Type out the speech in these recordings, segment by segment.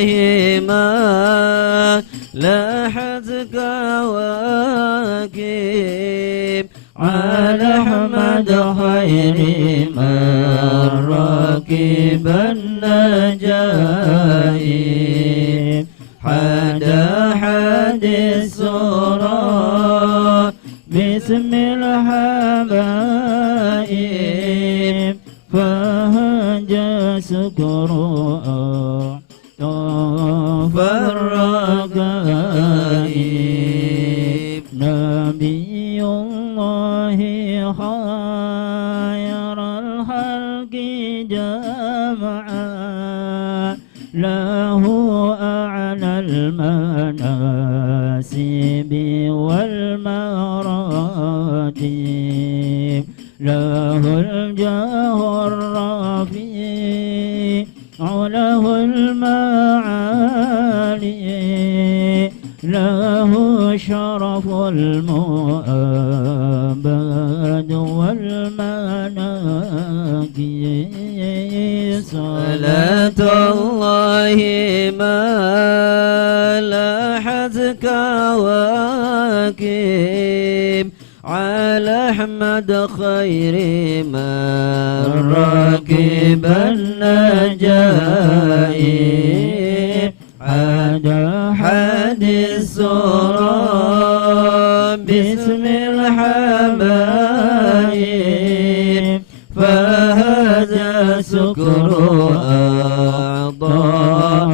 الله ما لاحت كواكب على أحمد خير من ركب النجائب حدا حد السرى باسم الحبائب فهج سكرا طاف الرقائب نبي الله خير الخلق جمعا له أعلى المناسب والمراتب له الجاه الرفيع له المعالي له شرف المؤبد والمناكب صلاة الله ما لاحت كواكب على أحمد خير من ركب النجائب حدا حد السرى باسم الحبائب فهز سكر أعضاء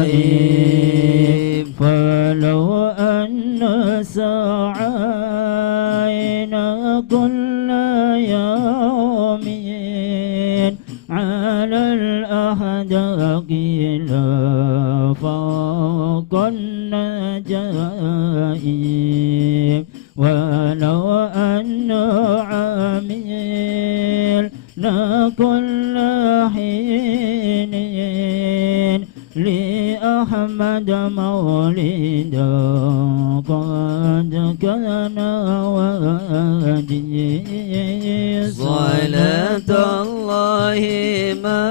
الركائب فلو أن سعينا كل يوم على الأحداق لفاق النجائب ولو أن عملنا كل حين لأحمد مولدا قد كان وادي صلاة الله ما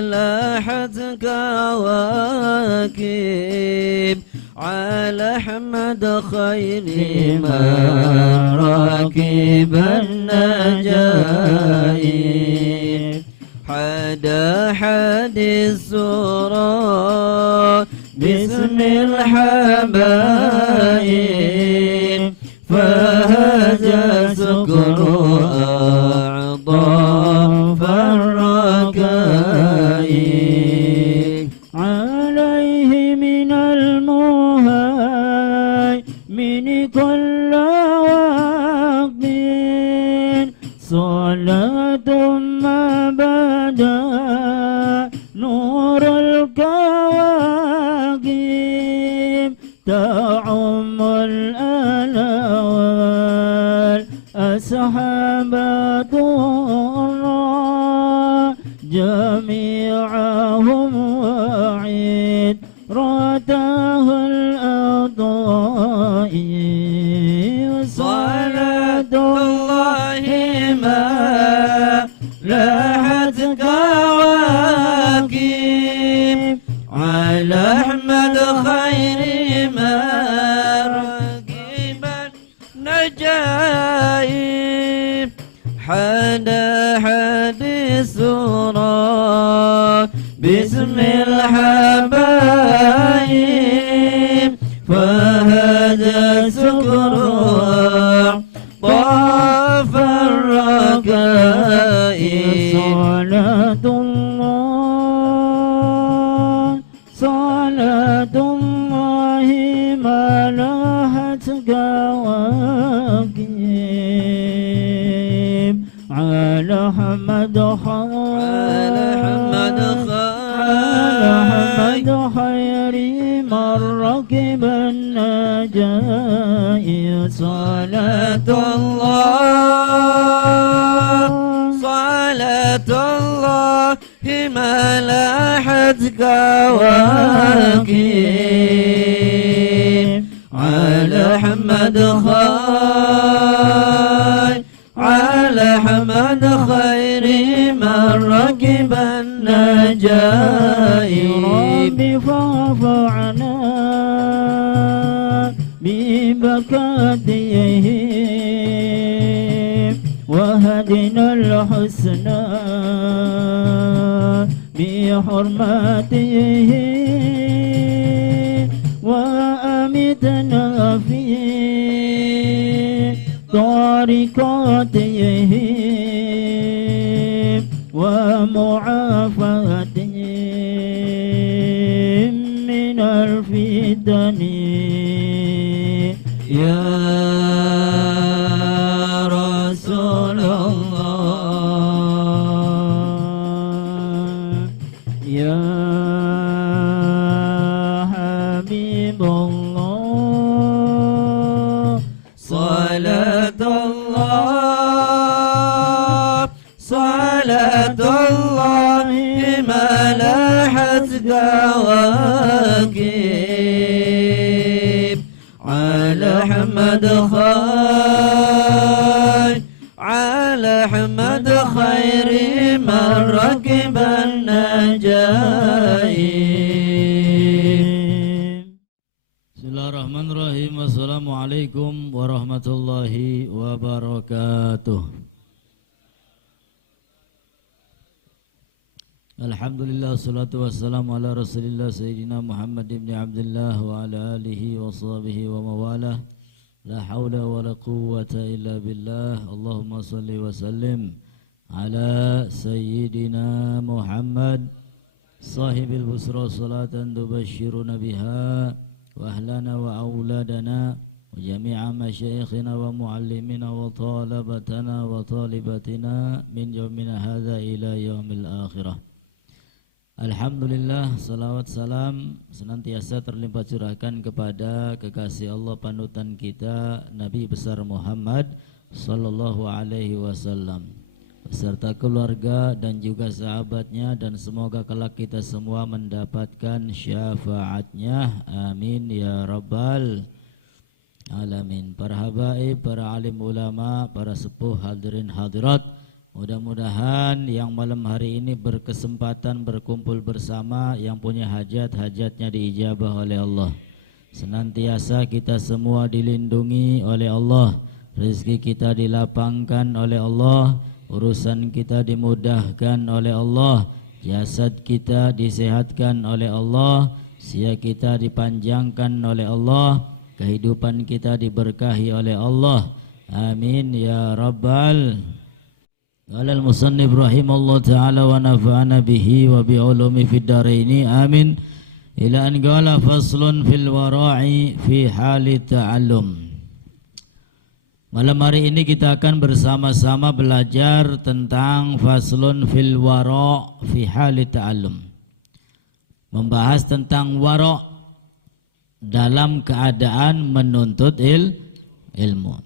لاحت كواكب على أحمد خير من ركب النجائب حدا حد السرى باسم الحبائب فهز سكر أعضاء الركائب عليه من المهيمن كل وقت صلاة ما بدا نور الكواكب تعم الألوان أصحابة الله جميعهم وعيد رتاه الأضاء صلاة الله ما لاحت كواكب على أحمد خير ما ركب النجائب حدا حد السرى باسم الحبايب فهذا سكر طاف الركائب صلاة الله ما لاحت كواكب على أحمد خير من ركب النجائب صلاة الله ما لاحت كواكب على أحمد خير من ركب النجائب بركاتهم وهدنا الحسنى بحرماتهم وأمتنا في طريقاتهم ومعافاتهم من الفتن يا رسول الله يا حبيب الله صلاة الله صلاة الله ملحت كواكب على أحمد خير على أحمد خير من ركب النجائب. Bismillahirrahmanirrahim. Assalamualaikum warahmatullahi wabarakatuh. Alhamdulillah, salatu wassalamu ala rasulillah Sayyidina Muhammad ibn Abdullah wa ala alihi wa sahbihi wa mawalah. La hawla wa la quwwata illa billah. Allahumma salli wa sallim ala Sayyidina Muhammad sahibil busra salatan tubashiruna biha wa ahlana wa awladana wa jami'a masyayikhina wa muallimina wa talabatana wa talibatina min yawmina hadha ila yawmil akhirah. Alhamdulillah, salawat salam senantiasa terlimpah curahkan kepada kekasih Allah panutan kita Nabi besar Muhammad sallallahu alaihi wasallam beserta keluarga dan juga sahabatnya, dan semoga kelak kita semua mendapatkan syafaatnya, amin ya rabbal alamin. Para habaib, para alim ulama, para sepuh hadirin hadirat, mudah-mudahan yang malam hari ini berkesempatan berkumpul bersama, yang punya hajat-hajatnya diijabah oleh Allah. Senantiasa kita semua dilindungi oleh Allah, rezeki kita dilapangkan oleh Allah, urusan kita dimudahkan oleh Allah, jasad kita disehatkan oleh Allah, usia kita dipanjangkan oleh Allah, kehidupan kita diberkahi oleh Allah, amin ya rabbal. Qala al-musannif rahimallahu ta'ala wa nafa'ana bihi wa bi'ulumi fid dharaini amin. Ila an qala faslun fil wara'i fi hali ta'allum. Malam hari ini kita akan bersama-sama belajar tentang faslun fil wara' fi hali ta'allum. Membahas tentang wara' dalam keadaan menuntut ilmu.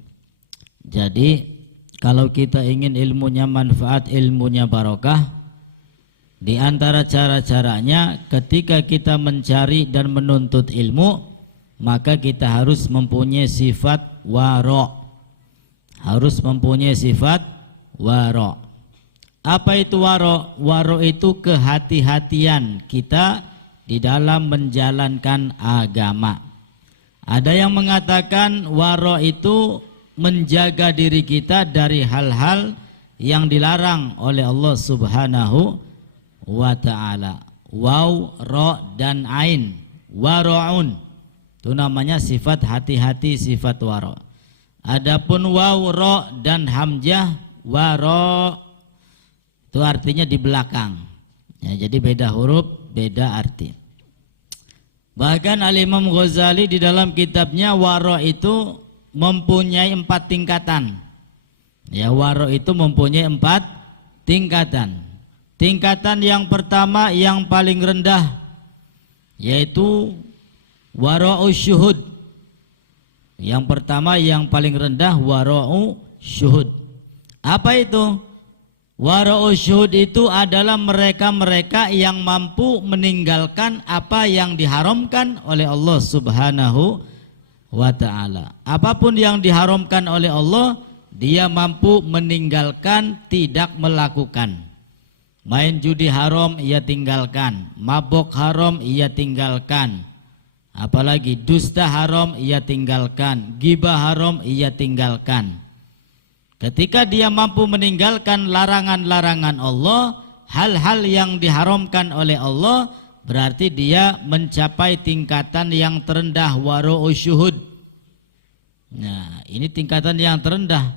Jadi kalau kita ingin ilmunya manfaat, ilmunya barokah, di antara cara-caranya ketika kita mencari dan menuntut ilmu, maka kita harus mempunyai sifat wara'. Harus mempunyai sifat wara'. Apa itu wara'? Wara' itu kehati-hatian kita di dalam menjalankan agama. Ada yang mengatakan wara' itu menjaga diri kita dari hal-hal yang dilarang oleh Allah Subhanahu wa ta'ala. Waw, ra, dan ain, wara'un, itu namanya sifat hati-hati, sifat wara'. Adapun waw, ra, dan hamzah, wara', itu artinya di belakang ya, jadi beda huruf, beda arti. Bahkan Al-Imam Ghazali di dalam kitabnya wara' itu mempunyai 4 tingkatan. Ya, wara' itu mempunyai 4 tingkatan. Tingkatan yang pertama yang paling rendah yaitu wara'u syuhud. Yang pertama yang paling rendah wara'u syuhud. Apa itu? Wara'u syuhud itu adalah mereka-mereka yang mampu meninggalkan apa yang diharamkan oleh Allah Subhanahu wa ta'ala. Apapun yang diharamkan oleh Allah, dia mampu meninggalkan, tidak melakukan. Main judi haram ia tinggalkan, mabok haram ia tinggalkan, Apalagi dusta haram ia tinggalkan, ghibah haram ia tinggalkan. Ketika dia mampu meninggalkan larangan-larangan Allah, hal-hal yang diharamkan oleh Allah, berarti dia mencapai tingkatan yang terendah, waru'us syuhud. Nah, ini tingkatan yang terendah,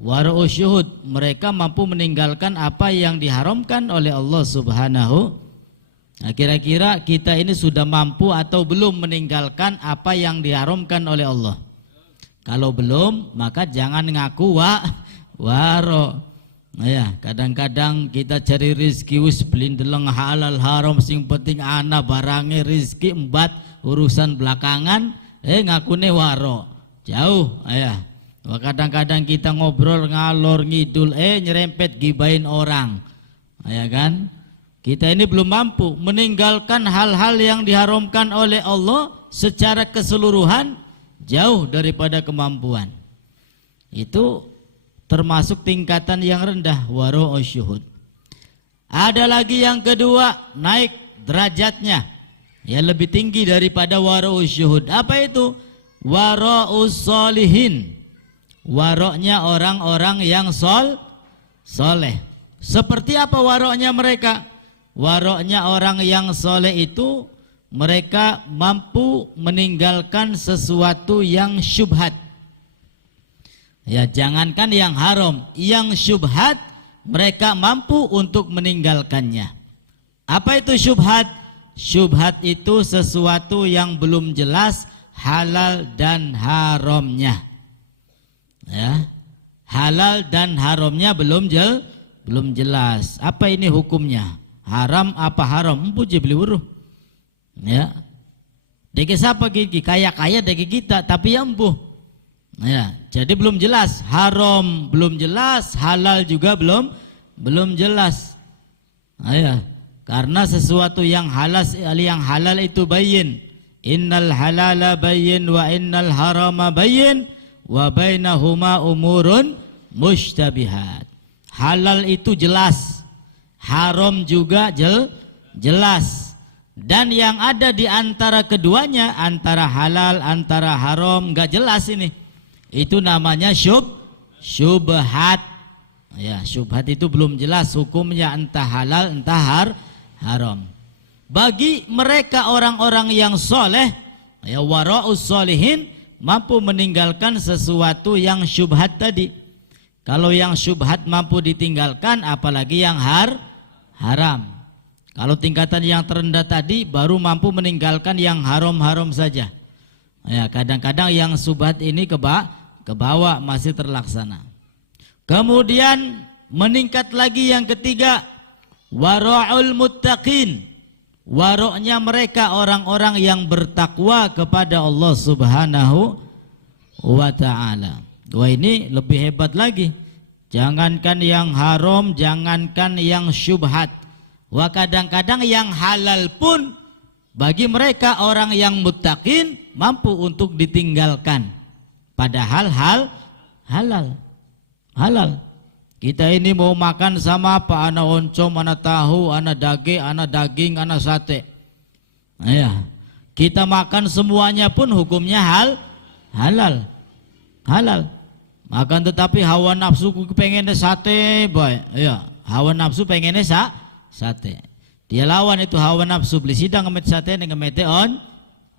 waru'us syuhud. Mereka mampu meninggalkan apa yang diharamkan oleh Allah Subhanahu. Nah, kira-kira kita ini sudah mampu atau belum meninggalkan apa yang diharamkan oleh Allah? Kalau belum, maka jangan ngaku waro. Nah ya, kadang-kadang kita cari rizki wis belindeleng halal haram, sing penting ana barangnya rizki embat urusan belakangan, ngakune waro. Jauh, ya. Kadang-kadang kita ngobrol ngalor ngidul, nyerempet gibain orang, ya kan? Kita ini belum mampu meninggalkan hal-hal yang diharamkan oleh Allah secara keseluruhan, jauh daripada kemampuan. Itu termasuk tingkatan yang rendah, waru'us syuhud. Ada lagi yang kedua, naik derajatnya, ya lebih tinggi daripada waru'us syuhud. Apa itu? Waru'us sholihin. Waroknya orang-orang yang soleh. Seperti apa waroknya mereka? Waroknya orang yang soleh itu mereka mampu meninggalkan sesuatu yang syubhat. Ya, jangankan yang haram, yang syubhat mereka mampu untuk meninggalkannya. Apa itu syubhat? Syubhat itu sesuatu yang belum jelas halal dan haramnya. Ya, halal dan haramnya belum jelas. Apa ini hukumnya? Haram apa haram? Puji beli uruh. Ya, deki siapa gigi kaya deki kita, tapi ya empuh. Ya, jadi belum jelas. Haram belum jelas, halal juga belum jelas. Ya, karena sesuatu yang halal itu bayyin. Innal halala bayyin wa innal harama bayyin wa bainahuma umurun mushtabihat. Halal itu jelas, haram juga jelas. Dan yang ada di antara keduanya, antara halal, antara haram, enggak jelas ini. Itu namanya syubhat. Ya, syubhat itu belum jelas hukumnya, entah halal, entah haram. Bagi mereka orang-orang yang soleh, ya waru'us sholihin, mampu meninggalkan sesuatu yang syubhat tadi. Kalau yang syubhat mampu ditinggalkan, apalagi yang haram. Kalau tingkatan yang terendah tadi baru mampu meninggalkan yang haram-haram saja. Ya, kadang-kadang yang syubhat ini ke bawah masih terlaksana. Kemudian meningkat lagi yang ketiga, waru'ul muttaqin. Waroknya mereka orang-orang yang bertakwa kepada Allah Subhanahu wa ta'ala. Wah, ini lebih hebat lagi. Jangankan yang haram, jangankan yang syubhat. Wah, kadang-kadang yang halal pun bagi mereka orang yang muttaqin mampu untuk ditinggalkan. Padahal halal. Kita ini mau makan sama apa? Ana oncom, ana tahu, ana daging, ana sate. Ya, kita makan semuanya pun hukumnya halal. Makan tetapi hawa nafsu pengennya sate, boy. Ya, hawa nafsu pengennya sate. Dia lawan itu hawa nafsu, beli sidang ngemet sate, ngemete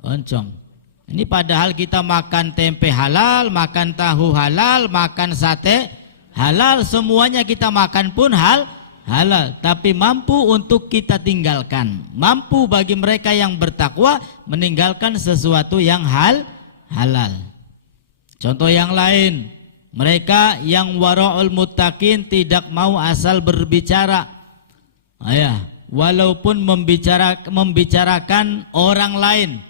oncom. Ini padahal kita makan tempe halal, makan tahu halal, makan sate halal, semuanya kita makan pun halal, tapi mampu untuk kita tinggalkan. Mampu bagi mereka yang bertakwa meninggalkan sesuatu yang halal. Contoh yang lain, mereka yang waru'ul muttaqin tidak mau asal berbicara. Ya, walaupun membicarakan orang lain,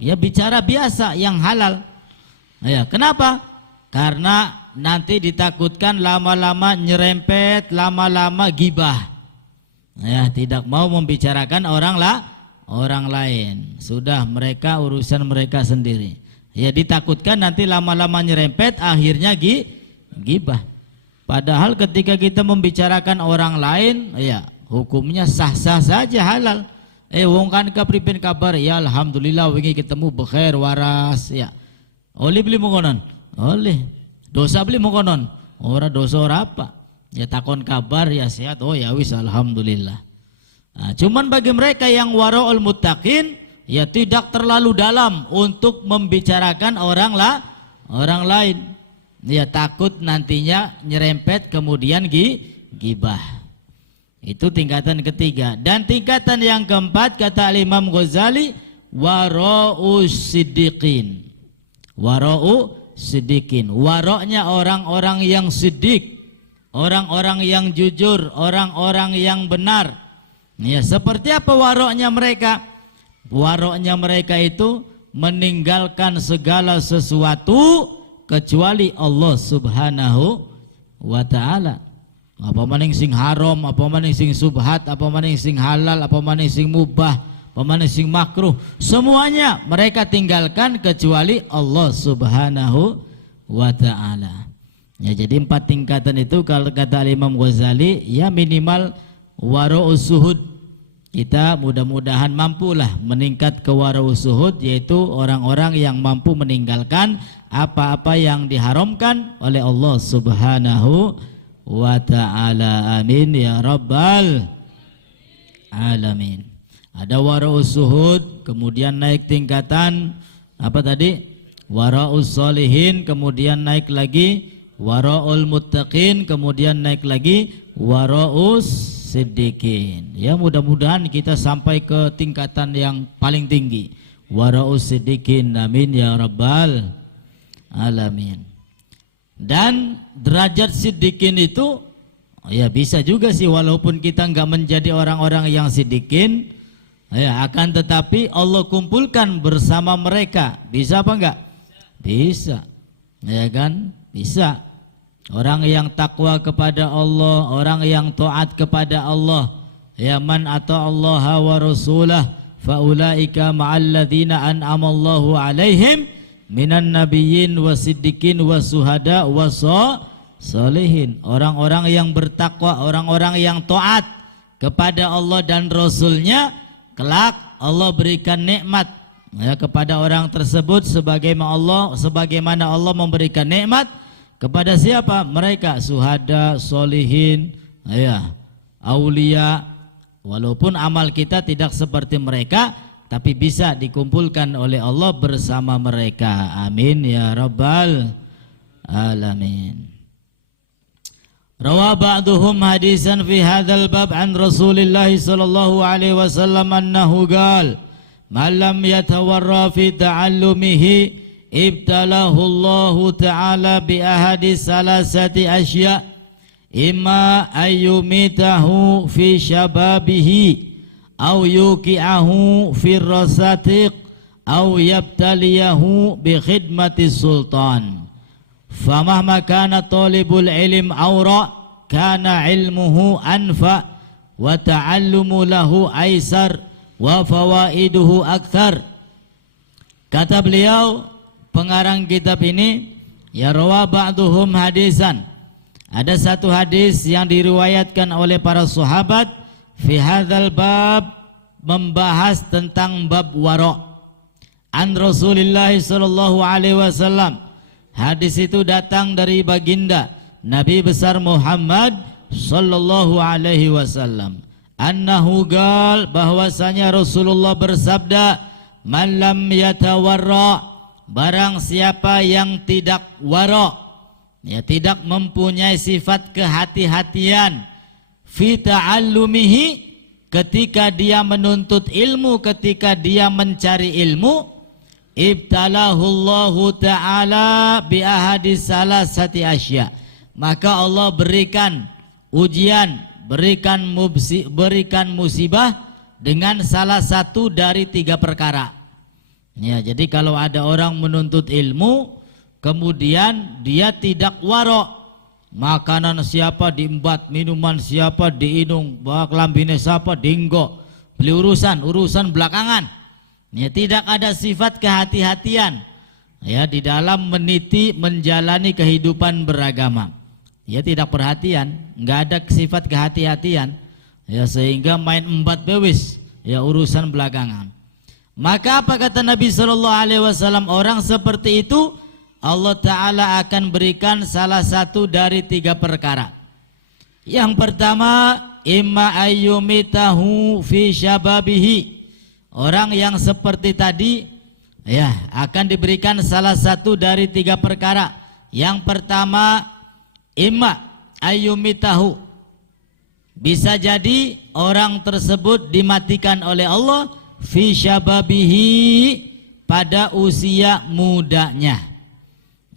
ya bicara biasa yang halal. Ya, kenapa? Karena nanti ditakutkan lama-lama nyerempet, lama-lama gibah. Ya, tidak mau membicarakan orang lain. Sudah mereka urusan mereka sendiri. Ya, ditakutkan nanti lama-lama nyerempet, akhirnya gibah. Padahal ketika kita membicarakan orang lain, ya hukumnya sah-sah saja halal. Wong kan kapripen kabar ya alhamdulillah wingi ketemu bekhair waras ya. Oleh beli mengkonon. Oleh. Dosa beli mengkonon. Ora dosa ora apa. Ya takon kabar ya sehat. Oh ya wis alhamdulillah. Nah, cuman bagi mereka yang waraul muttaqin ya tidak terlalu dalam untuk membicarakan orang lain. Ya takut nantinya nyerempet kemudian gibah. Itu tingkatan ketiga. Dan tingkatan yang keempat kata Imam Ghazali wara'us siddiqin. Wara'u siddiqin. Wara'nya orang-orang yang siddiq, orang-orang yang jujur, orang-orang yang benar. Ya, seperti apa wara'nya mereka? Wara'nya mereka itu meninggalkan segala sesuatu kecuali Allah Subhanahu wa ta'ala. Apa maning sing haram, apa maning sing subhat, apa maning sing halal, apa maning sing mubah, apa maning sing makruh, semuanya mereka tinggalkan kecuali Allah Subhanahu wa ta'ala. Ya, jadi 4 tingkatan itu kalau kata Imam Ghazali ya minimal wara'us suhud. Kita mudah-mudahan mampulah meningkat ke wara'us suhud, yaitu orang-orang yang mampu meninggalkan apa-apa yang diharamkan oleh Allah Subhanahu wa ta'ala. Amin ya rabbal alamin. Ada wara'us suhud, kemudian naik tingkatan apa tadi? Wara'us solihin, kemudian naik lagi wara'ul muttaqin, kemudian naik lagi wara'us siddiqin. Ya mudah-mudahan kita sampai ke tingkatan yang paling tinggi, wara'us siddiqin. Amin ya rabbal alamin. Dan derajat siddiqin itu ya bisa juga sih walaupun kita enggak menjadi orang-orang yang siddiqin ya, akan tetapi Allah kumpulkan bersama mereka. Bisa apa enggak? Bisa. Ya kan? Bisa. Orang yang takwa kepada Allah, orang yang taat kepada Allah, ya man ata'allaha wa rasulah faulaika ma'alladzina an'amallahu alaihim minan nabiyyin wasiddiqin wasuhada wasolihin. Orang-orang yang bertakwa, orang-orang yang taat kepada Allah dan Rasulnya, kelak Allah berikan nikmat ya, kepada orang tersebut sebagaimana Allah memberikan nikmat kepada siapa? Mereka suhada, solihin, ya, aulia. Walaupun amal kita tidak seperti mereka, tapi bisa dikumpulkan oleh Allah bersama mereka. Amin ya rabbal alamin. Rawa ba'duhum hadisan fi hadzal bab an Rasulillah sallallahu alaihi wasallam annahu qala man lam yatawarra fi ta'allumihi ibtalahu Allah ta'ala bi ahadi salasati asya imma ayyumitahu fi syababihi aw yuqi'ahu fir rasatiq aw yabtaliyahu bi khidmati sultan famahma kana talibul ilm awra kana ilmuhu anfa wa ta'allumu lahu aisar wa fawaiduhu akthar. Kata beliau pengarang kitab ini, ya rawa ba'duhum hadisan, ada satu hadis yang diriwayatkan oleh para sahabat fi hadzal bab, membahas tentang bab wara' an Rasulillah sallallahu alaihi wasallam. Hadis itu datang dari baginda Nabi besar Muhammad sallallahu alaihi wasallam. Annahu qala, bahwasanya Rasulullah bersabda, man lam yatawarra, barang siapa yang tidak wara, ya tidak mempunyai sifat kehati-hatian fi ta'allumihi, ketika dia menuntut ilmu, ketika dia mencari ilmu, ibtalahullahu ta'ala bi ahadis salasati asya, maka Allah berikan ujian, berikan musibah dengan salah satu dari 3 perkara. Ya, jadi kalau ada orang menuntut ilmu kemudian dia tidak wara, makanan siapa diembat, minuman siapa diinung, lambine siapa dinggo, beli urusan belakangan. Ya, tidak ada sifat kehati-hatian ya di dalam meniti menjalani kehidupan beragama. Ya, tidak perhatian, nggak ada sifat kehati-hatian ya, sehingga main embat bewis ya urusan belakangan. Maka apa kata Nabi SAW, orang seperti itu Allah Ta'ala akan berikan salah satu dari 3 perkara. Yang pertama, imma ayyumitahu fi syababihi. Orang yang seperti tadi ya akan diberikan salah satu dari 3 perkara. Yang pertama, imma ayyumitahu, bisa jadi orang tersebut dimatikan oleh Allah fi syababihi, pada usia mudanya.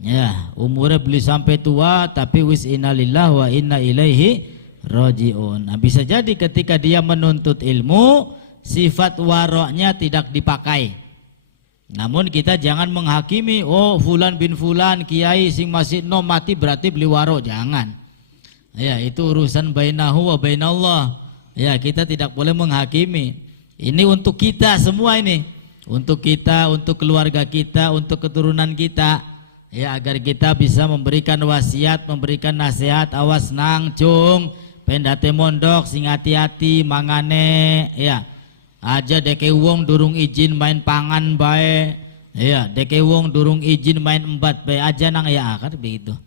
Ya, umurnya beli sampai tua tapi wis innalillah wa inna ilaihi rajiun. Nah, bisa jadi ketika dia menuntut ilmu sifat waroknya tidak dipakai. Namun kita jangan menghakimi, oh fulan bin fulan kiai sing masih nom mati berarti beli warok, jangan. Ya, itu urusan bainahu wa bainallah. Ya, kita tidak boleh menghakimi. Ini untuk kita semua ini. Untuk kita, untuk keluarga kita, untuk keturunan kita. Ya, agar kita bisa memberikan wasiat, memberikan nasihat, awas nang cung, pendate mondok sing hati-hati mangane, ya. Aja deke wong durung izin main pangan bae. Ya, deke wong durung izin main embat bae aja nang, ya kan begitu.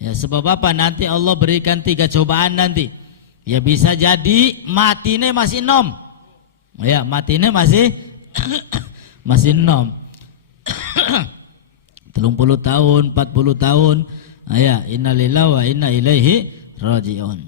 Ya, sebab apa? Nanti Allah berikan 3 cobaan nanti. Ya, bisa jadi matine masih nom. Ya, matine masih masih nom. 30 tahun, 40 tahun. Ya, innalillahi wa inna ilaihi rajiun.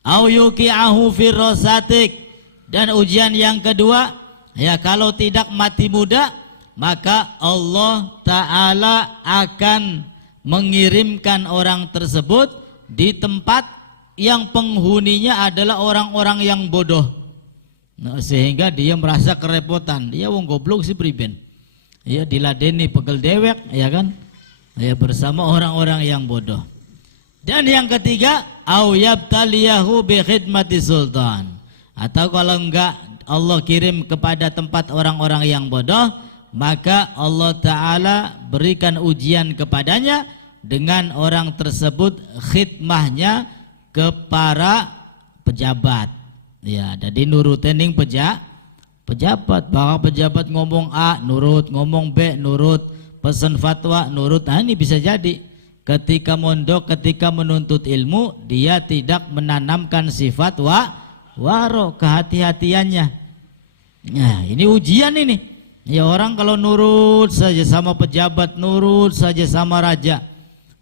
Au yuqi'ahu fi rasatik. Dan ujian yang kedua, ya kalau tidak mati muda, maka Allah Ta'ala akan mengirimkan orang tersebut di tempat yang penghuninya adalah orang-orang yang bodoh. Nah, sehingga dia merasa kerepotan. Dia wong goblok si priben. Ya, diladeni pegel dewek, ya kan? Ya, bersama orang-orang yang bodoh. Dan yang ketiga, au yabtaliyahu bi khidmati sultan. Atau kalau enggak Allah kirim kepada tempat orang-orang yang bodoh, maka Allah Ta'ala berikan ujian kepadanya dengan orang tersebut khidmahnya ke para pejabat. Ya, jadi nurutin pejabat, bahwa pejabat ngomong A nurut, ngomong B nurut, pesan fatwa nurut. Nah, ini bisa jadi ketika mondok, ketika menuntut ilmu, dia tidak menanamkan sifat waro, kehati-hatiannya. Nah, ini ujian ini. Ya, orang kalau nurut saja sama pejabat, nurut saja sama raja,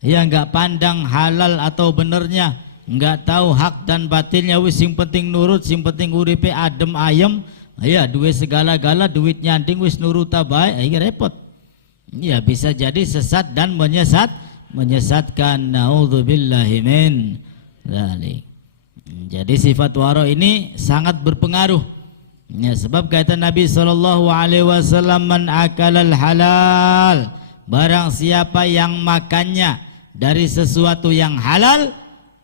ya nggak pandang halal atau benernya, nggak tahu hak dan batilnya, wis sing penting nurut, sing penting uripe adem ayem. Ya, duit segala-gala, duit nyanding wis nurut bae, repot. Ya, bisa jadi sesat dan menyesatkan. Naudzubillahi min dzalik. Jadi sifat waro ini sangat berpengaruh. Ya, sebab kata Nabi SAW, man akalal halal, barang siapa yang makannya dari sesuatu yang halal,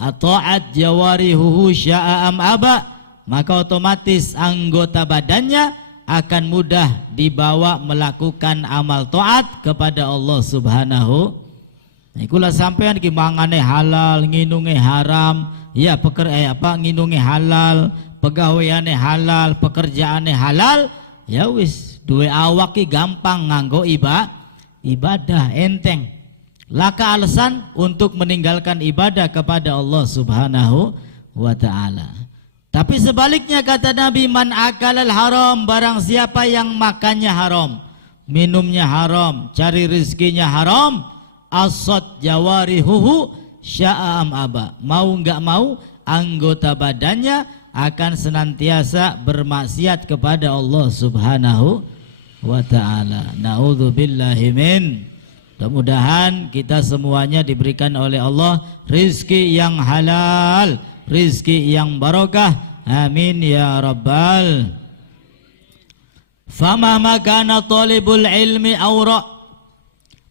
ata'at jawarihuhu sya'am aba, maka otomatis anggota badannya akan mudah dibawa melakukan amal taat kepada Allah Subhanahu. Ikulah sampean ki mangane halal, nginunge haram, ya nginunge halal, pegawaiane halal, pekerjaane halal, ya wis duwe awak ki gampang nganggo ibadah enteng. Laka alasan untuk meninggalkan ibadah kepada Allah Subhanahu wa ta'ala. Tapi sebaliknya kata Nabi, man akalal haram, barang siapa yang makannya haram, minumnya haram, cari rizkinya haram, asad jawarihuhu sya'am aba, mau enggak mau anggota badannya akan senantiasa bermaksiat kepada Allah Subhanahu wa ta'ala. Na'udzubillahi min. Mudah-mudahan kita semuanya diberikan oleh Allah rizki yang halal, rizki yang barokah. Amin ya rabbal. Fama makana talibul ilmi awra,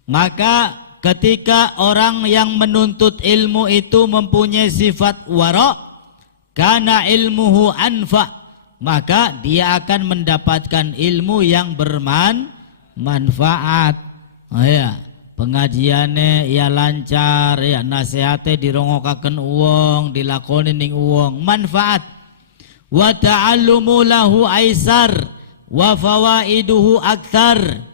maka ketika orang yang menuntut ilmu itu mempunyai sifat wara, kana ilmuhu anfa, maka dia akan mendapatkan ilmu yang bermanfaat. Oh ya, pengajiannya ya lancar, ya nasihatnya dirongokaken uang, dilakoni ning uang, manfaat. Wa ta'allumu lahu aisar, wa fawaiduhu aktsar,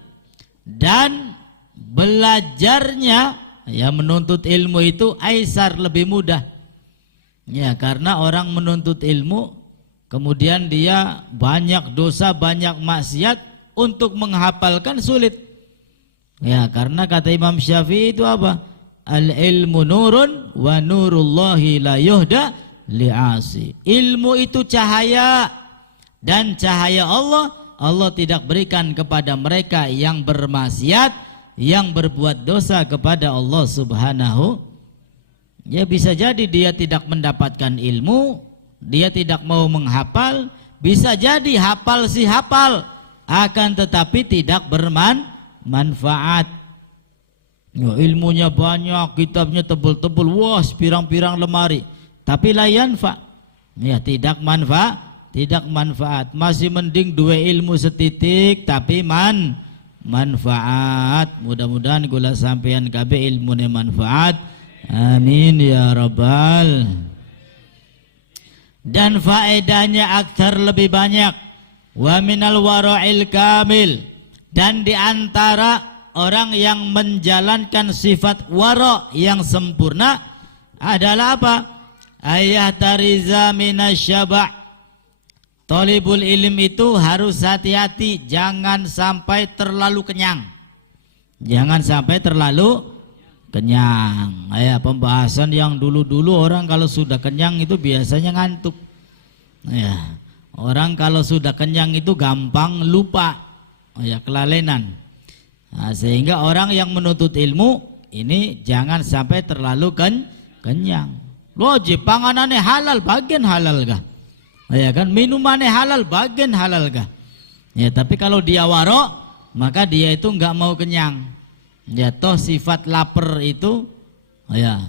dan belajarnya ya menuntut ilmu itu aisar, lebih mudah. Ya, karena orang menuntut ilmu kemudian dia banyak dosa, banyak maksiat, untuk menghafalkan sulit. Ya, karena kata Imam Syafi'i itu apa? Al ilmu nurun wa nurullahi la yuhda li'asi. Ilmu itu cahaya, dan cahaya Allah tidak berikan kepada mereka yang bermaksiat, yang berbuat dosa kepada Allah Subhanahu. Ya, bisa jadi dia tidak mendapatkan ilmu, dia tidak mau menghafal, bisa jadi hafal si hafal, akan tetapi tidak bermanfaat. Ya, ilmunya banyak, kitabnya tebel-tebel, wah pirang-pirang lemari, tapi la yanfa. Ya, tidak manfaat. Masih mending dua ilmu setitik tapi manfaat. Mudah-mudahan gula sampean kabeh ilmune manfaat. Amin ya rabbal. Dan faedahnya aktsar, lebih banyak. Wa minal wara'il kamil, dan diantara orang yang menjalankan sifat wara yang sempurna adalah apa? Ayah tariza minasyaba'. Thalibul ilm itu harus hati-hati, jangan sampai terlalu kenyang. Jangan sampai terlalu kenyang. Ya, pembahasan yang dulu-dulu orang kalau sudah kenyang itu biasanya ngantuk. Ya, orang kalau sudah kenyang itu gampang lupa. Ya, kelalenan. Nah, sehingga orang yang menuntut ilmu ini jangan sampai terlalu kenyang. Wajib panganannya halal, bagian halal kah? Ya kan, minumannya halal, bagian halal kah? Ya, tapi kalau dia waro, maka dia itu enggak mau kenyang. Ya, toh sifat lapar itu, ya,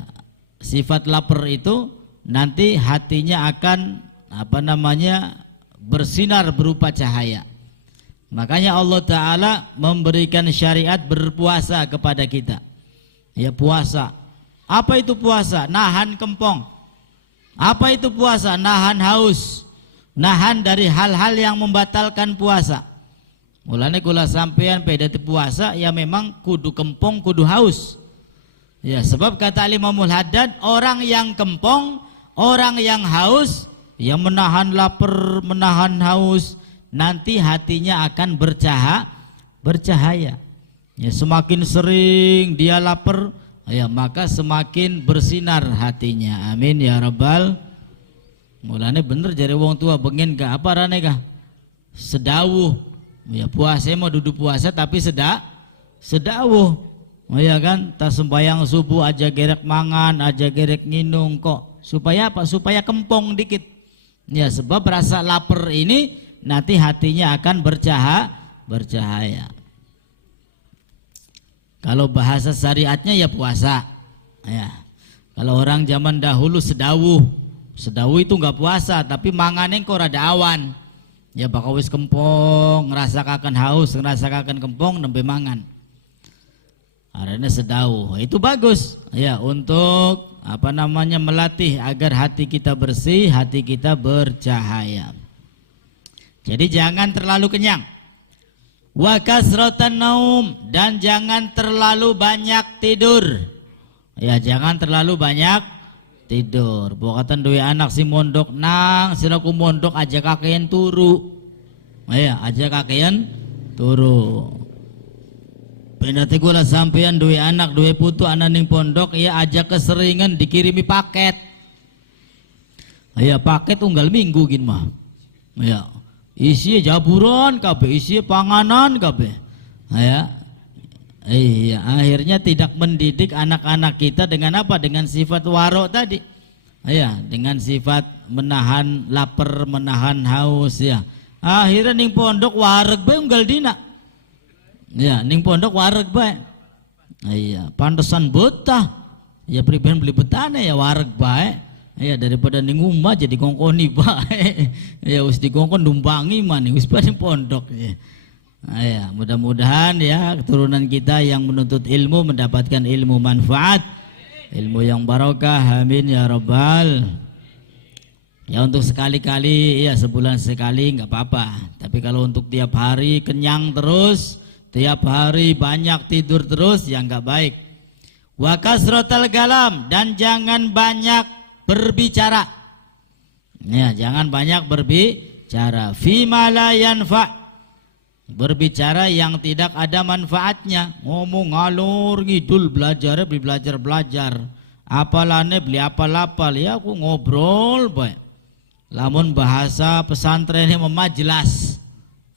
sifat lapar itu nanti hatinya akan bersinar berupa cahaya. Makanya Allah Ta'ala memberikan syariat berpuasa kepada kita. Ya, puasa. Apa itu puasa? Nahan kempong. Apa itu puasa? Nahan haus. Nahan dari hal-hal yang membatalkan puasa. Mulane kula sampean pedati puasa ya memang kudu kempong, kudu haus. Ya, sebab kata Imamul Haddad, orang yang kempong, orang yang haus, yang menahan lapar, menahan haus, nanti hatinya akan bercahaya. Ya, semakin sering dia lapar, ya maka semakin bersinar hatinya. Amin ya rabbal. Mulane bener jare wong tua bengen ka apa rane kah? Sedawuh. Ya, puasa mau duduk puasa tapi sedawuh. Oh ya kan, tak sembahyang subuh aja gerek mangan, aja gerek nginung kok. Supaya apa? Supaya kempong dikit. Ya, sebab rasa lapar ini nanti hatinya akan bercahaya. Kalau bahasa syariatnya ya puasa. Ya. Kalau orang zaman dahulu sedawuh. Sedawuh itu enggak puasa, tapi mangane kok rada awan. Ya bakal wis kempong, ngerasakan haus, ngerasakan kempong nembe mangan. Arane sedawuh. Itu bagus ya untuk melatih agar hati kita bersih, hati kita bercahaya. Jadi jangan terlalu kenyang. Wa kasratan naum, dan jangan terlalu banyak tidur. Ya, jangan terlalu banyak tidur. Bokatan duwe anak si mondok nang siraku mondok aja kakean turu. Ya, aja kakean turu. Pendati kula sampean duwe anak, duwe putu anak ning pondok, ya aja keseringan dikirimi paket. Ya, paket unggal minggu gin mah. Ya. Isi jaburan kabeh, isi panganan kabeh. Ya. Iya, akhirnya tidak mendidik anak-anak kita dengan apa? Dengan sifat waro tadi. Ya, dengan sifat menahan lapar, menahan haus ya. Akhirnya ning pondok wareg bae unggal dina. Ya, ning pondok wareg bae. Iya, pantesan betah. Ya priben beli betane ya wareg bae. Ya, daripada ning omah jadi kongkoni bae. Ya wis dikongkon numpangi man wis pada pondok ya. Ya, mudah-mudahan ya keturunan kita yang menuntut ilmu mendapatkan ilmu manfaat, ilmu yang barokah. Amin ya rabbal. Ya, untuk sekali-kali ya sebulan sekali nggak apa-apa, tapi Tapi kalau untuk tiap hari kenyang terus, tiap hari banyak tidur terus, ya enggak baik. Wa kasratal kalam, dan jangan banyak berbicara. Ya, jangan banyak berbicara. Fima la yanfa', berbicara yang tidak ada manfaatnya. Ngomong ngalur ngidul, belajar belajar. Apalane beli apal-apal, ya aku ngobrol baik. Lamun bahasa pesantren ini memajlas.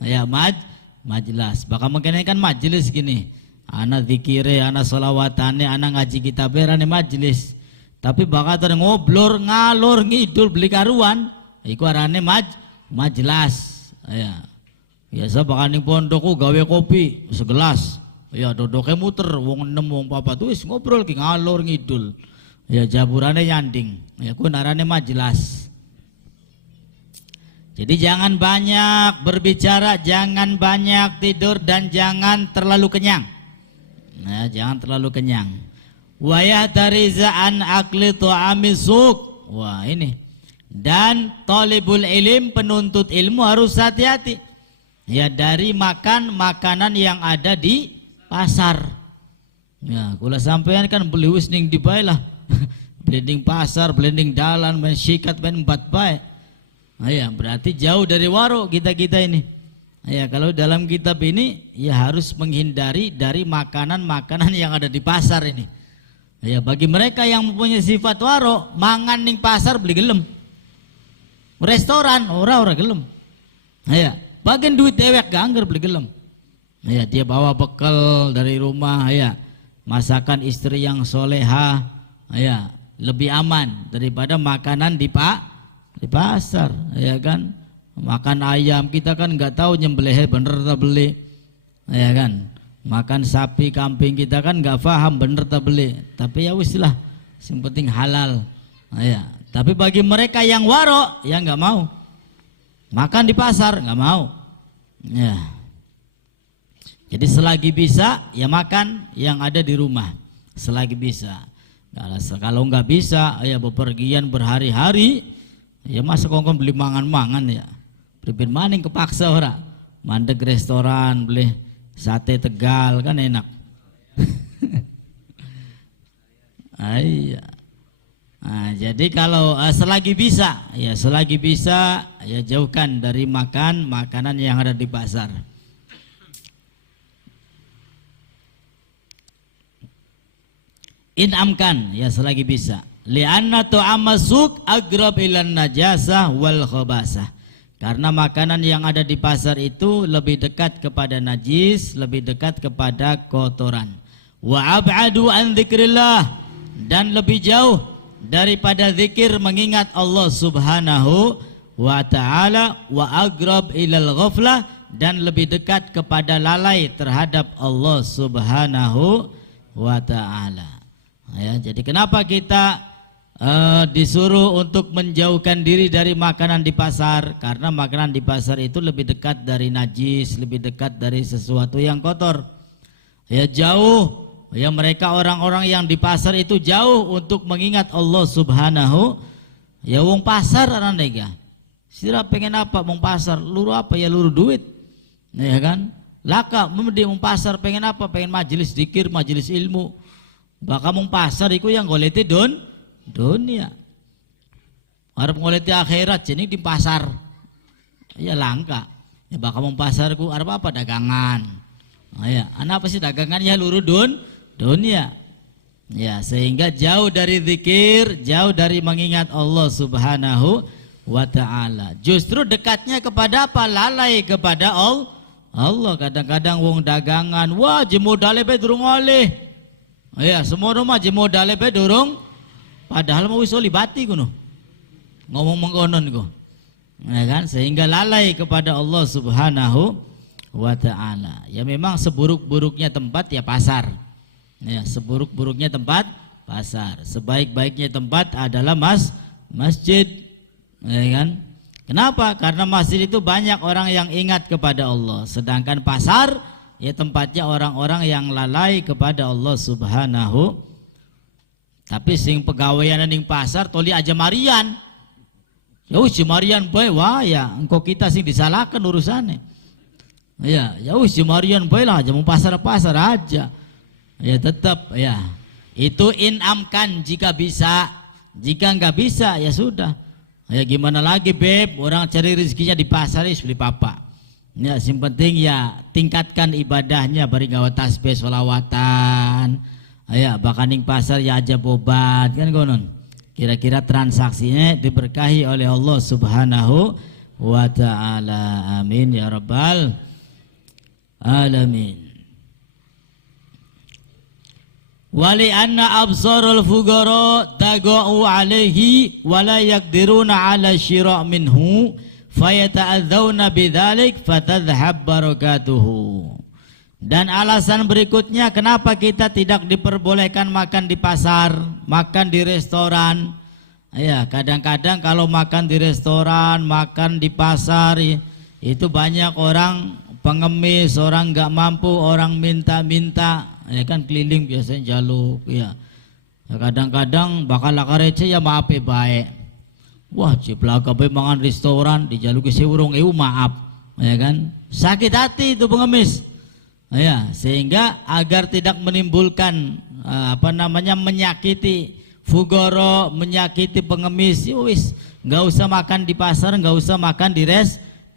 Ya majlas. Bakal mungkin kan majelis gini. Ana zikire, ana sholawatane, ana ngaji kitabnya rane majelis. Tapi bakal ngobrol ngalur ngidul beli karuan, iku arane majlas. Ya. Biasa bakal ning pondokku gawe kopi segelas. Ya dodoke muter wong 6 wong 4 tuh wis ngobrol ki ngalur ngidul. Ya jaburane nyanding. Ya ku narane majlas. Jadi jangan banyak berbicara, jangan banyak tidur, dan jangan terlalu kenyang. Nah, jangan terlalu kenyang. Wa yahtariza an akli ta'ami suq. Wah, ini. Dan talibul ilm, penuntut ilmu harus hati-hati. Ya, dari makan makanan yang ada di pasar. Ya, kula sampean kan beli wis ning di bae lah. Blending pasar, blending dalan, main sikat, main 4 bae. Ya, berarti jauh dari warung kita ini. Ya, kalau dalam kitab ini ya harus menghindari dari makanan-makanan yang ada di pasar ini. Ya, bagi mereka yang mempunyai sifat warung, mangan ning pasar beli gelem. Restoran ora gelem. Ya, bagian duit dewek gak angger beli gelem. Ya, dia bawa bekal dari rumah, ya. Masakan istri yang soleha, ya, lebih aman daripada makanan di pasar, ya kan. Makan ayam kita kan nggak tahu nyembelihnya bener tak beli, ya kan. Makan sapi kambing kita kan nggak paham bener tak beli, tapi ya wis lah, yang penting halal. Ya. Tapi bagi mereka yang waro ya nggak mau makan di pasar, nggak mau. Ya. Jadi selagi bisa ya makan yang ada di rumah, selagi bisa. Kalau nggak bisa ya bepergian berhari-hari, ya masa kongkong beli mangan-mangan ya. Pripin maning kepaksa ora. Mandeg restoran beli sate Tegal kan enak. Iya. Nah, jadi kalau selagi bisa ya jauhkan dari makan makanan yang ada di pasar. In'amkan ya selagi bisa. Li'anna tu'amma suq agrab ilan najasah wal khabasah. Karena makanan yang ada di pasar itu lebih dekat kepada najis, lebih dekat kepada kotoran. Wa ab'adu an dzikrillah, dan lebih jauh daripada zikir mengingat Allah Subhanahu wa ta'ala. Wa agrab ilal ghaflah, dan lebih dekat kepada lalai terhadap Allah Subhanahu wa ta'ala. Ya, jadi kenapa kita disuruh untuk menjauhkan diri dari makanan di pasar? Karena makanan di pasar itu lebih dekat dari najis, lebih dekat dari sesuatu yang kotor. Ya jauh, ya mereka orang-orang yang di pasar itu jauh untuk mengingat Allah Subhanahu. Ya wong pasar aranega. Sira pengen apa wong pasar? Luru apa ya luru duit. Ya kan? Laka memedi wong pasar pengen apa? Pengen majelis zikir, majelis ilmu. Baka wong pasar iku yang goleti dunia. Arep ngoleti akhirat jadi di pasar. Ya langka. Ya bakal mau pasarku arep apa dagangan. Ya, anak apa sih dagangan ya luru dunia. Ya, sehingga jauh dari zikir, jauh dari mengingat Allah Subhanahu wa ta'ala. Justru dekatnya kepada apa? Lalai kepada Allah. Kadang-kadang wong dagangan, wah jemodale pe durung oleh. Ya, semua rumah jemodale pe durung. Padahal mau wis libati kuno. Ngomong mengkonon ku. Ya kan? Sehingga lalai kepada Allah Subhanahu wa ta'ala. Ya memang seburuk-buruknya tempat ya pasar. Ya, seburuk-buruknya tempat pasar. Sebaik-baiknya tempat adalah masjid. Ya kan? Kenapa? Karena masjid itu banyak orang yang ingat kepada Allah. Sedangkan pasar ya tempatnya orang-orang yang lalai kepada Allah Subhanahu. Tapi sing pegawaian ning pasar toli aja marian. Ya wis marian bae wah ya engko kita sing disalahkan urusannya. Ya wis Jumarian bae lah, jamu pasar-pasar aja. Ya tetap ya. Itu inamkan jika bisa. Jika nggak bisa ya sudah. Ya gimana lagi beb, orang cari rezekinya di pasar beli papa. Ya yang penting ya tingkatkan ibadahnya, bari gawa tasbih sholawatan. Ya bakaning pasar ya aja bobat kan konon. Kira-kira transaksinya diberkahi oleh Allah Subhanahu wa ta'ala. Amin ya rabbal alamin. Wali anna absarul fugara taga'u alaihi wala yakdiruna ala syira' minhu fayata'adzawna bidzalik fatadhhab barakatuhu. Dan alasan berikutnya kenapa kita tidak diperbolehkan makan di pasar, makan di restoran. Ya, kadang-kadang kalau makan di restoran, makan di pasar itu banyak orang pengemis, orang nggak mampu, orang minta-minta, ya kan keliling biasanya jaluk, ya. Kadang-kadang bakal lakarece ya maaf baik. Wah, ciplak kabeh mangan restoran dijaluki seurung maaf, ya kan? Sakit hati itu pengemis. Ya, sehingga agar tidak menimbulkan menyakiti fugoro, menyakiti pengemis, wis nggak usah makan di pasar, nggak usah makan di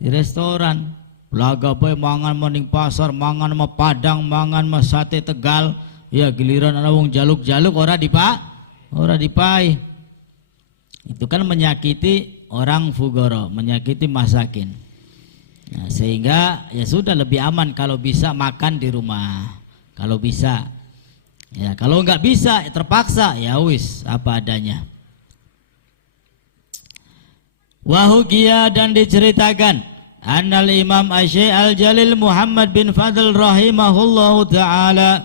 restoran. Laga bae mangan maning pasar, mangan sama Padang, mangan sama sate Tegal, ya giliran ana wong jaluk-jaluk ora dipai. Itu kan menyakiti orang fugoro, menyakiti masakin. Nah, sehingga ya sudah lebih aman kalau bisa makan di rumah. Kalau bisa. Ya, kalau nggak bisa terpaksa ya wis apa adanya. Wahugia dan diceritakan annal Imam Asy' Al-Jalil Muhammad bin Fadl rahimahullahu taala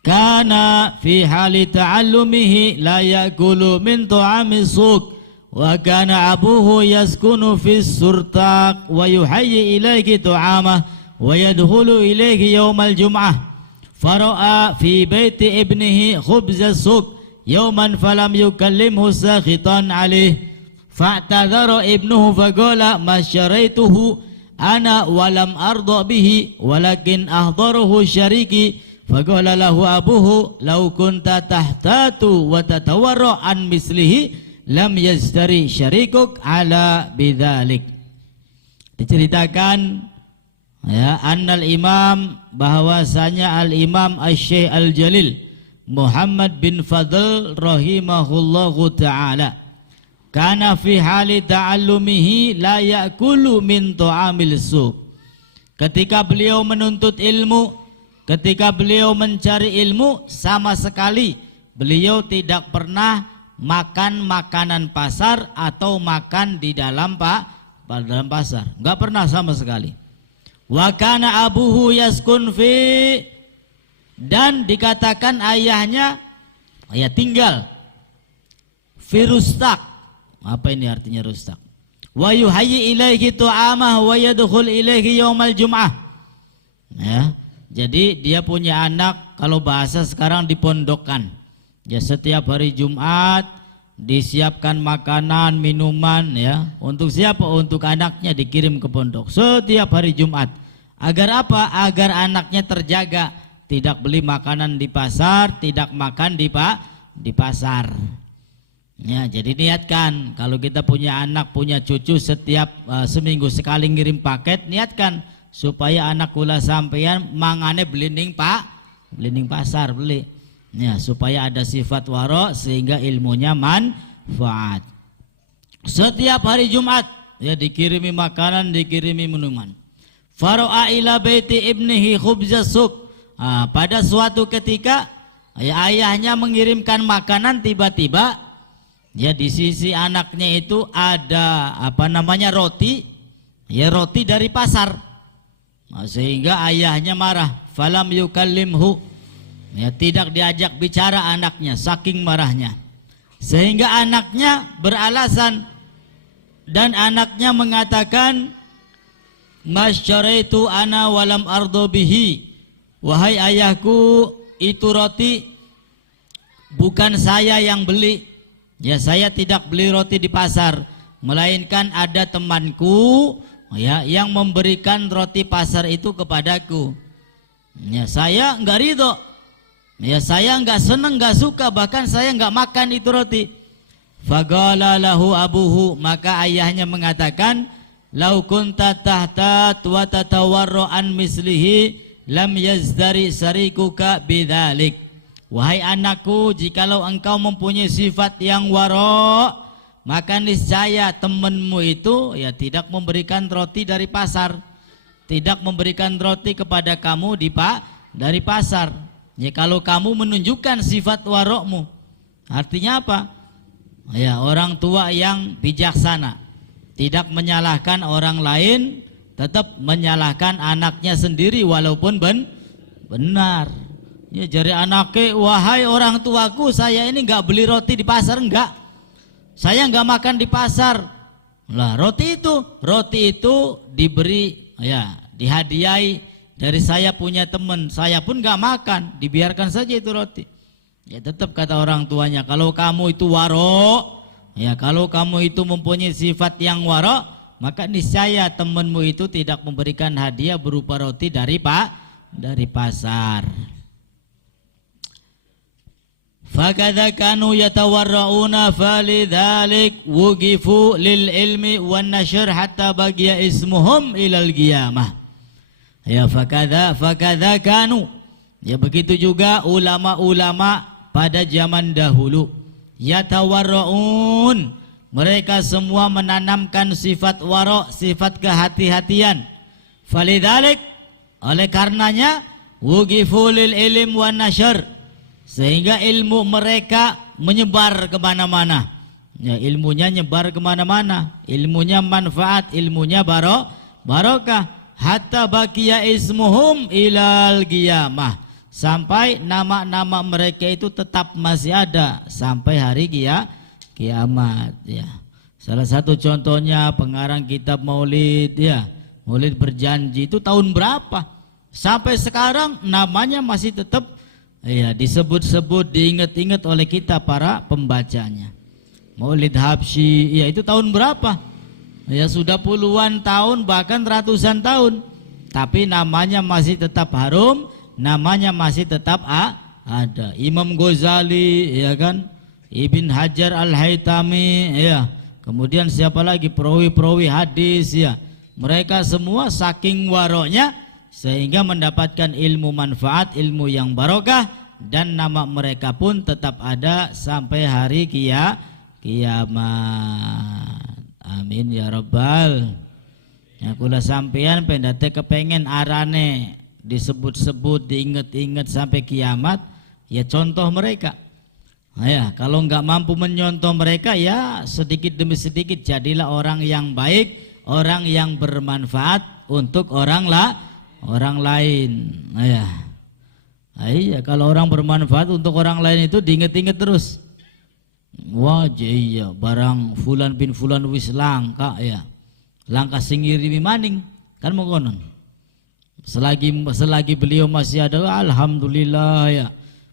kana fi hali ta'allumihi la ya'kulu min ta'amis suq wa kana abuhu yaskunu fi surtaq wa yuhayyi ilayhi ta'amah wa yadkhulu ilayhi yawmal jum'ah fara'a fi baiti ibnihi khubza suq yawman falam yukallimhu sakhitan alayh fa'tadhara ibnuhu faqala ma syaraituhu ana walam arda bihi walakin ahdarahu syariki faqala lahu abuhu law kunta tahtatu wa tatawarra an mislihi lam yashtari syarikuk ala bidzalik. Diceritakan ya annal imam bahwasanya al imam Asy' Al-Jalil Muhammad bin Fadl rahimahullahu taala kana fi hali ta'allumihi la ya'kulu min ta'amil suq. Ketika beliau menuntut ilmu, ketika beliau mencari ilmu, sama sekali beliau tidak pernah makan makanan pasar atau makan di dalam dalam pasar, nggak pernah sama sekali. Wa kana abuhu yaskun fi, dan dikatakan ayahnya ya tinggal fi rustak. Apa ini artinya rustak? Wa yuhayyi ilaihi tu'amah wa yadkhul ilaihi yaumal jum'ah. Ya, jadi dia punya anak, kalau bahasa sekarang dipondokkan. Ya, setiap hari Jumat disiapkan makanan, minuman ya. Untuk siapa? Untuk anaknya dikirim ke pondok setiap hari Jumat. Agar apa? Agar anaknya terjaga, tidak beli makanan di pasar, tidak makan di pasar. Ya, jadi niatkan kalau kita punya anak, punya cucu setiap seminggu sekali ngirim paket, niatkan supaya anak kula sampeyan mangane belining pasar beli. Ya, supaya ada sifat waro sehingga ilmunya manfaat. Setiap hari Jumat ya dikirimi makanan, dikirimi minuman. Fara'a ila baiti ibnihi khubza suq. Pada suatu ketika ya, ayahnya mengirimkan makanan, tiba-tiba ya di sisi anaknya itu ada roti, ya roti dari pasar. Sehingga ayahnya marah, falam yukallimhu, ya tidak diajak bicara anaknya saking marahnya. Sehingga anaknya beralasan, dan anaknya mengatakan masyaraitu ana walam ardo bihi, wahai ayahku, itu roti bukan saya yang beli. Ya, saya tidak beli roti di pasar, melainkan ada temanku ya yang memberikan roti pasar itu kepadaku. Ya, saya enggak ridho. Ya, saya enggak senang, enggak suka, bahkan saya enggak makan itu roti. Faqala lahu abuhu, maka ayahnya mengatakan, "Lau kunta tahtat wa tatawarru an mislihi lam yazdari sarikuka bidzalik." Wahai anakku, jikalau engkau mempunyai sifat yang waro, maka niscaya temanmu itu ya tidak memberikan roti dari pasar, tidak memberikan roti kepada kamu dari pasar. Ya, kalau kamu menunjukkan sifat warokmu, artinya apa? Ya, orang tua yang bijaksana, tidak menyalahkan orang lain, tetap menyalahkan anaknya sendiri walaupun benar. Ya, jari anaknya, wahai orang tuaku, saya ini nggak beli roti di pasar, enggak. Saya nggak makan di pasar. Lah, roti itu diberi, ya, dihadiahi dari saya punya teman. Saya pun nggak makan, dibiarkan saja itu roti. Ya, tetap kata orang tuanya, kalau kamu itu waro, ya, kalau kamu itu mempunyai sifat yang waro, maka niscaya temanmu itu tidak memberikan hadiah berupa roti dari pasar. Fakadha kanu yatawarrauna falidzalik wuqifu lil ilmi wan nashr hatta bagiya ismuhum ilal qiyamah. Ya, fakadha kanu, ya begitu juga ulama-ulama pada zaman dahulu, yatawarraun, mereka semua menanamkan sifat wara', sifat kehati-hatian. Falidzalik, oleh karenanya, wuqifu lil ilm wan nashr, sehingga ilmu mereka menyebar kemana-mana. Ya, ilmunya nyebar kemana-mana, ilmunya manfaat, ilmunya barokah. Hatta baqiya ismuhum ilal qiyamah, sampai nama-nama mereka itu tetap masih ada sampai hari kiamat. Ya, salah satu contohnya pengarang kitab Maulid, ya, Maulid berjanji itu tahun berapa? Sampai sekarang namanya masih tetap, ya, disebut-sebut, diingat-ingat oleh kita para pembacanya. Maulid Habsyi, ya, itu tahun berapa? Ya, sudah puluhan tahun, bahkan ratusan tahun, tapi namanya masih tetap harum, namanya masih tetap ada. Imam Ghazali, ya kan, Ibn Hajar Al-Haytami, ya, kemudian siapa lagi, perawi-perawi hadis, ya, mereka semua saking waroknya sehingga mendapatkan ilmu manfaat, ilmu yang barokah, dan nama mereka pun tetap ada sampai hari kiamat. Amin ya rabbal. Ya, kula sampean pendate kepengen arane disebut-sebut, diinget-inget sampai kiamat, ya contoh mereka. Nah, ya, kalau nggak mampu menyontoh mereka, ya sedikit demi sedikit jadilah orang yang baik, orang yang bermanfaat untuk orang lain. Nah, ya. Nah, iya, kalau orang bermanfaat untuk orang lain itu diinget-inget terus. Wah, iya, barang fulan bin fulan wis langka, ya, langka singiri maning, kan mengkonon. Selagi beliau masih ada, alhamdulillah, ya,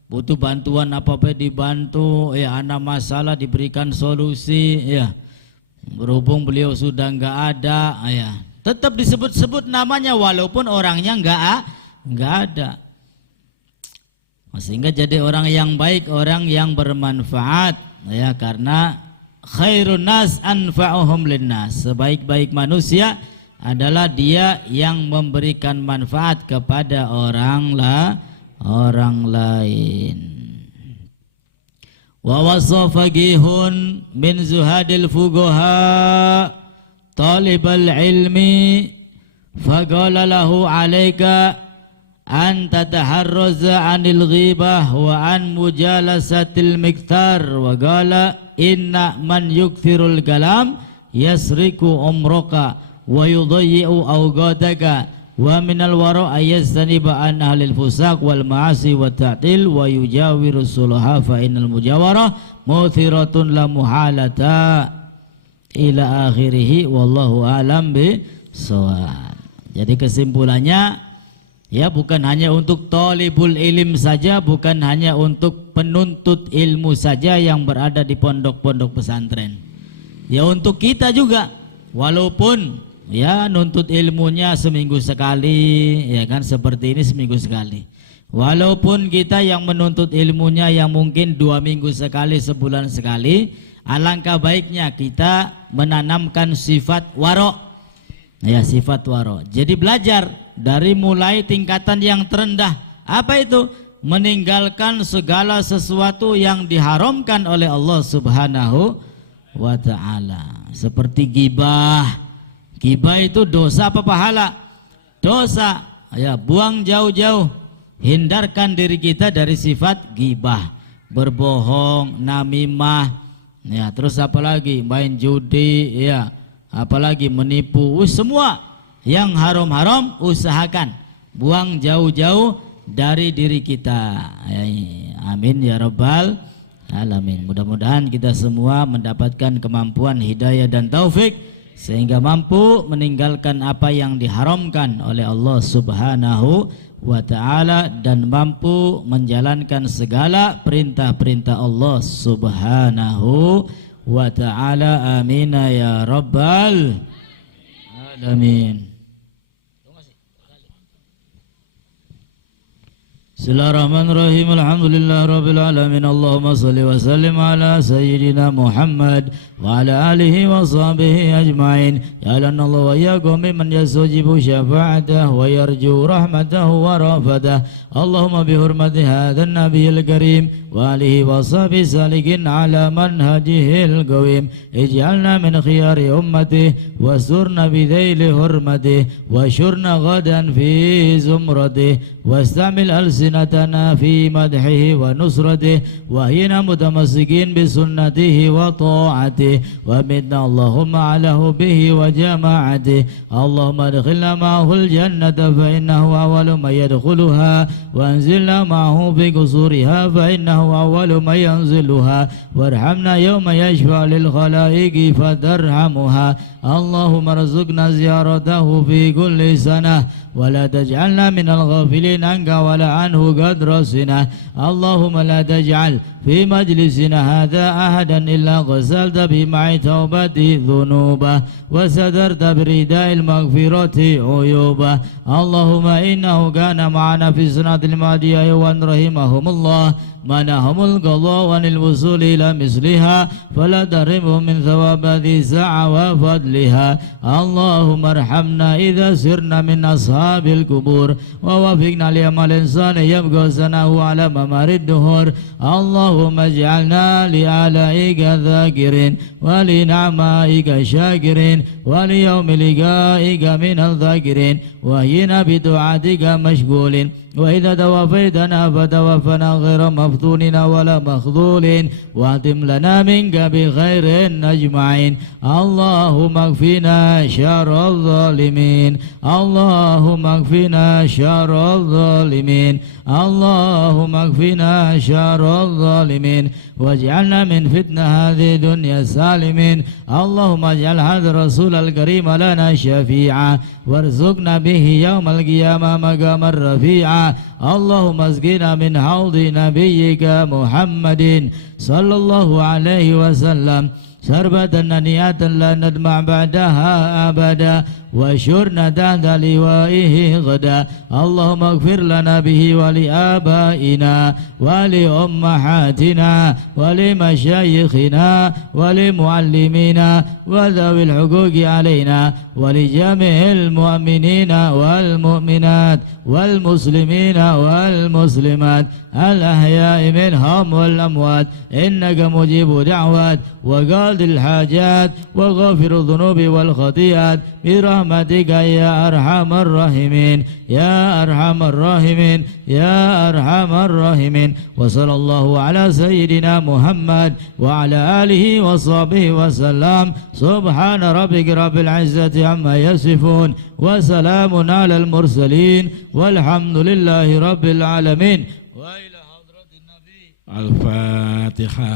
butuh bantuan apa-apa dibantu, ya, ada masalah diberikan solusi, ya. Berhubung beliau sudah nggak ada, ya, tetap disebut-sebut namanya walaupun orangnya nggak ada. Sehingga jadi orang yang baik, orang yang bermanfaat, ya, karena khairun nas anfa'uhum linnas, sebaik-baik manusia adalah dia yang memberikan manfaat kepada orang lain. Wa wasa faqihun min zuhadil fuqaha talibal ilmi faqala lahu alayka an tataharraza anil ghibah wa an mujalasatil miktar, wa qala inna man yukthirul kalam yasriku umraka wa yudayyi'u awqataka wa minal wara' ayastaniba an ahlil fusaq wal ma'asi wa ta'til wa yujawiru sulaha fa innal mujawarah muthiratun la muhalata ila akhirih wallahu alam bisawab. Jadi kesimpulannya, ya, bukan hanya untuk thalibul ilm saja, bukan hanya untuk penuntut ilmu saja yang berada di pondok-pondok pesantren. Ya, untuk kita juga, walaupun ya nuntut ilmunya seminggu sekali, ya kan, seperti ini seminggu sekali. Walaupun kita yang menuntut ilmunya yang mungkin 2 minggu sekali, sebulan sekali, alangkah baiknya kita menanamkan sifat warok, ya, sifat warok. Jadi belajar dari mulai tingkatan yang terendah. Apa itu? Meninggalkan segala sesuatu yang diharamkan oleh Allah Subhanahu wa ta'ala. Seperti gibah. Gibah itu dosa apa pahala? Dosa. Ya, buang jauh-jauh. Hindarkan diri kita dari sifat gibah, berbohong, namimah, ya, terus apalagi main judi, ya, apalagi menipu. Semua yang haram-haram usahakan buang jauh-jauh dari diri kita. Amin ya rabbal alamin. Mudah-mudahan kita semua mendapatkan kemampuan hidayah dan taufik sehingga mampu meninggalkan apa yang diharamkan oleh Allah Subhanahu wa ta'ala dan mampu menjalankan segala perintah-perintah Allah Subhanahu wa ta'ala. Amin ya rabbal alamin. Bismillahirrahmanirrahim. Alhamdulillah rabbil alamin. Allahumma salli wa sallim ala sayyidina Muhammad wa ala alihi wa sahbihi ajma'in. Ya lanallahu wa iyyakum mimman yastajibu syafa'atah wa yarju rahmatahu wa rafatah. Allahumma bihurmati hadzal nabiyil karim wa alihi wa sahbihi salikin ala manhajihil qawim. Ij'alna min khiyari ummatihi wa surna bidhaili hurmatihi wa syurna ghadan fi zumratihi واستعمل ألسنتنا في مدحه ونصرته وهينا متمسكين بسنته وطاعته ومتنا اللهم على به وجماعته. اللهم ادخلنا معه الجنة فإنه أول من يدخلها وانزلنا معه بقصورها فإنه أول من ينزلها وارحمنا يوم يشفع للخلائق فترحمها. اللهم ارزقنا زيارته في كل سنة ولا تجعلنا من الغافلين عنك ولا عنه قد رسنا. اللهم لا تجعل في مجلسنا هذا أحدا إلا غسلت بمع توبته ذنوبه وسترت برداء المغفرة عيوبه. اللهم إنه كان معنا في السنة الماضية وأن رحمهم الله منهم القضاء عن الوصول إلى مثلها فلا تحرمهم من ثواب هذه الساعة وفضلها. اللهم ارحمنا إذا سرنا من أصحاب القبور ووفقنا لعمل صالح يبقى سناه على ممر الدهور. اللهم اجعلنا لآلائك ذاكرين ولنعمائك شاكرين وليوم لقائك من الذاكرين وهينا بدعاتك مشغولين. وإذا توفيتنا فتوفنا غير مفتونين ولا مخذولين واختم لنا منك بخير أجمعين. اللهم اكفنا شر الظالمين. اللهم اكفنا شر الظالمين. اللهم اكفنا شر الظالمين واجعلنا من فتنة هذه الدنيا سالمين. اللهم اجعل هذا الرسول الكريم لنا شفيعا وارزقنا به يوم القيامة مقاما رفيعا. اللهم اسقنا من حوض نبيك محمد صلى الله عليه وسلم شربة هنيئة لا ندمع بعدها أبدا وشرنا تحت لوائه غدا. اللهم اغفر لنا به ولآبائنا ولأمهاتنا ولمشايخنا ولمعلمينا وذوي الحقوق علينا ولجميع المؤمنين والمؤمنات والمسلمين والمسلمات الأحياء منهم والأموات إنك مجيب دعوات وقاضي الحاجات وغافر الذنوب والخطيئات برحمتك يا أرحم الراحمين يا أرحم الراحمين يا أرحم الراحمين. وصلى الله على سيدنا محمد وعلى آله وصحبه وسلم. سبحان ربك رب العزة عما يصفون وسلام على المرسلين والحمد لله رب العالمين. وإلى حضرة النبي. الفاتحة.